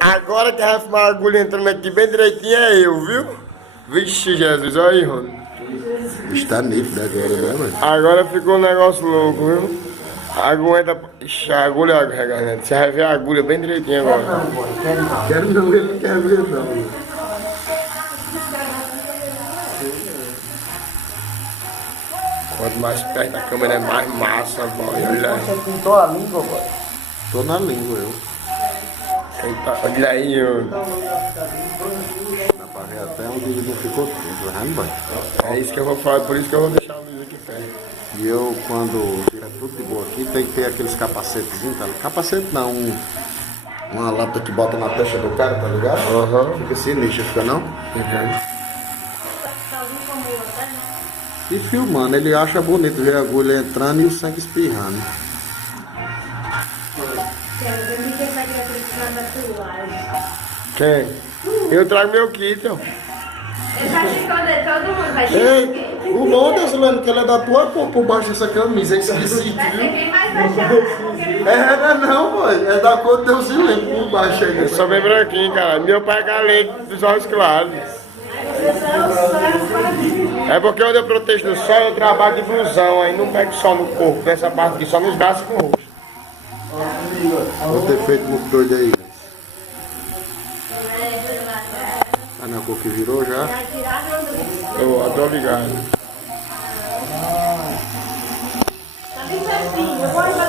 Agora que vai fumar a agulha entrando aqui bem direitinho é eu, viu? Vixe, Jesus, olha aí, Rony. Está nítido agora, né, mano? Agora ficou um negócio louco, viu? Aguenta. Ixi, a agulha, galera. Você vai ver a agulha bem direitinho agora. Quero não, ele não quer ver não. Quanto mais perto da câmera é mais massa, boy. Olha aí. Você pintou a língua, boy? Tô na língua, eu. Olha aí, ó. Dá pra ver até onde não ficou tudo, né, boy? É isso que eu vou falar, por isso que eu vou deixar a luz aqui perto. E eu, quando tira tudo de boa aqui, tem que ter aqueles capacetezinhos, tá? Capacete não, uma lata que bota na testa do cara, tá ligado? Aham. Fica sinistro, fica não? E filmando, ele acha bonito ver a agulha entrando e o sangue espirrando. Quem? Eu trago meu kit, ó. Ele vai esconder todo mundo, vai Ei, o bom, Desilene, que ela é da tua cor por baixo dessa camisa, é esquisito, Vai ser viu? quem mais vai chamar. Não, boy, é da cor do Desilene por baixo aí. Eu sou bem branquinho, cara. Meu pai é galego dos olhos claros. É porque onde eu protejo do sol, eu trabalho de blusão, aí não pego sol no corpo, nessa parte aqui, só nos braços e no rosto. Vou ter feito muito doido aí. Tá na cor que virou já? Eu tô ligado. Tá bem certinho, eu vou fazer